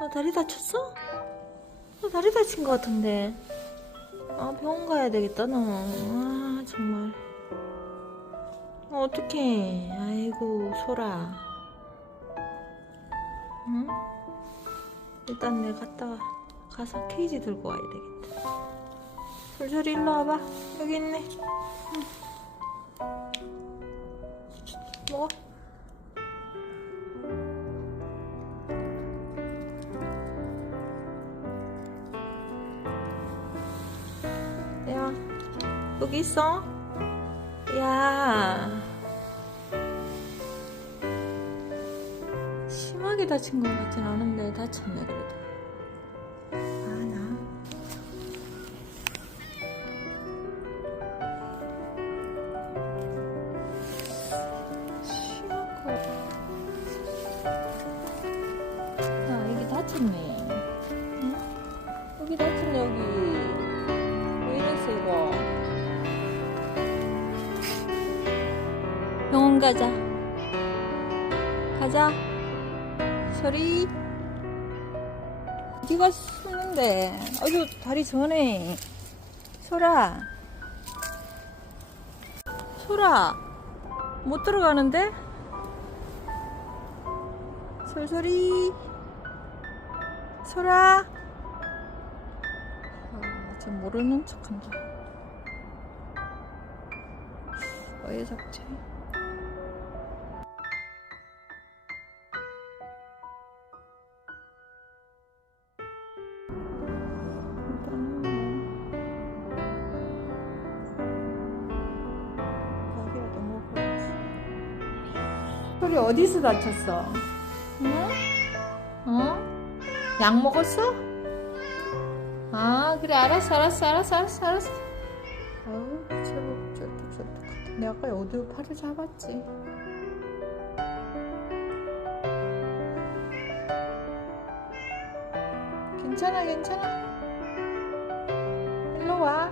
너 다리 다쳤어? 너 다리 다친 것 같은데. 아, 병원 가야 되겠다, 너. 아, 정말. 어, 어떡해. 아이고, 소라. 응? 일단 내가 갔다가 가서 케이지 들고 와야 되겠다. 솔솔이 일로 와봐. 여기 있네. 응. 먹어. 여기 있어. 야. 심하게 다친 것 같진 않은데 다쳤네 그래도. 병원 가자. 가자. 소리. 네가 쓰는데 아주 다리 전에. 소라. 소라. 못 들어가는데? 솔솔이. 소라. 아, 쟤 모르는 척한다. 왜 잡지? 소리 어디서 다쳤어? 응? 어? 약 먹었어? 아 그래 알았어 알았어 알았어 알았어 알았어 아우 제목 쫄뚝쫄뚝 내가 아까 어디로 팔을 잡았지 괜찮아 괜찮아 일로 와